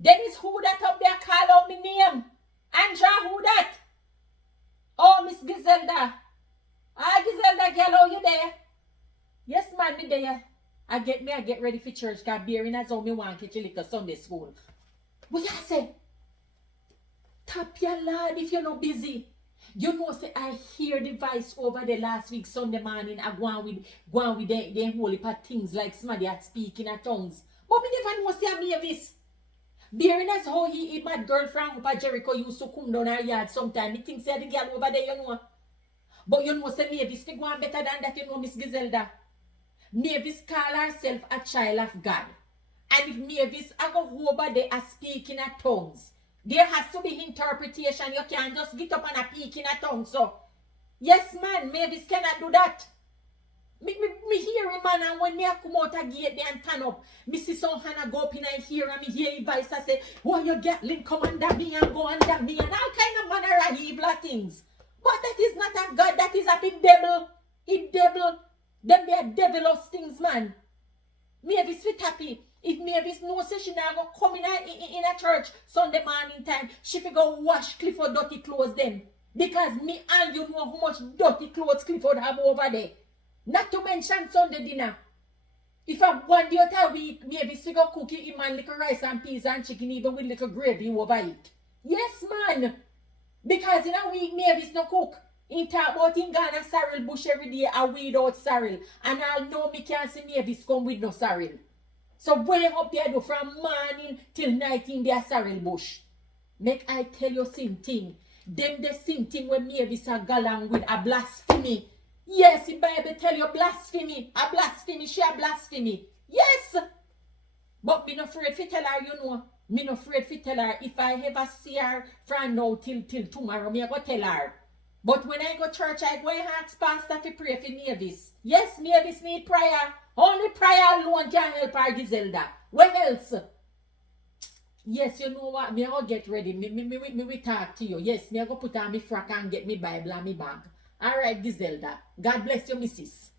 Dennis, who that up there call out me name? Andra, who that? Oh, Miss Gizelda. Ah, Gizelda, girl, how you there? Yes, man, me there. I get ready for church, cause bearing as how me want to catch a little Sunday school. What you say? Tap your lad if you're not busy. You know, say I hear the voice over the last week Sunday morning. I go on with the holy part things like somebody at speaking at tongues. But me never know say Mavis. Bearing as how he mad girl from Upper Jericho used to come down her yard sometime. Me think say the girl over there, you know. But you know say Mavis fi go on better than that, you know, Miss Gizelda. Mavis call herself a child of God. And if Mavis I go over there a speaking at tongues, there has to be interpretation. You can't just get up and a speak in a tongue. So, yes, man, Mavis cannot do that. Me hear him, man, and when me come out a gate there and turn up, me see some Hannah go up in and hear and me hear his voice and say, oh, you get link, come under me and go under me and all kind of manner of evil things. But that is not of God, that is of the devil. The devil. Them be a devilous things, man. Mavis fit happy. If Mavis knows she now go come in a church Sunday morning time, she fi go wash Clifford dirty clothes then. Because me and you know how much dirty clothes Clifford have over there. Not to mention Sunday dinner. If I one day a week, Mavis fi go cook him and little rice and peas and chicken even with little gravy over it. Yes, man. Because in a week, Mavis no cook. In talk about in Ghana sorrel bush every day, I weed out sorrel. And I know me can't see Mavis come with no sorrel. So when up there do from morning till night in their sorrel bush. Make I tell you same thing. Them the same thing when Mavis a galang with a blasphemy. Yes, the Bible tell you blasphemy. A blasphemy, she a blasphemy. Yes. But me no afraid to tell her, you know. Me no afraid to tell her. If I ever see her from now till tomorrow, me I go tell her. But when I go church, I go and ask pastor to pray for Mavis. Yes, Mavis need prayer. Only prayer alone can help her, Gizelda. What else? Yes, you know what? Me I go get ready. Me we talk to you. Yes, me I go put on my frock and get me Bible and me bag. All right, Gizelda. God bless you, missus.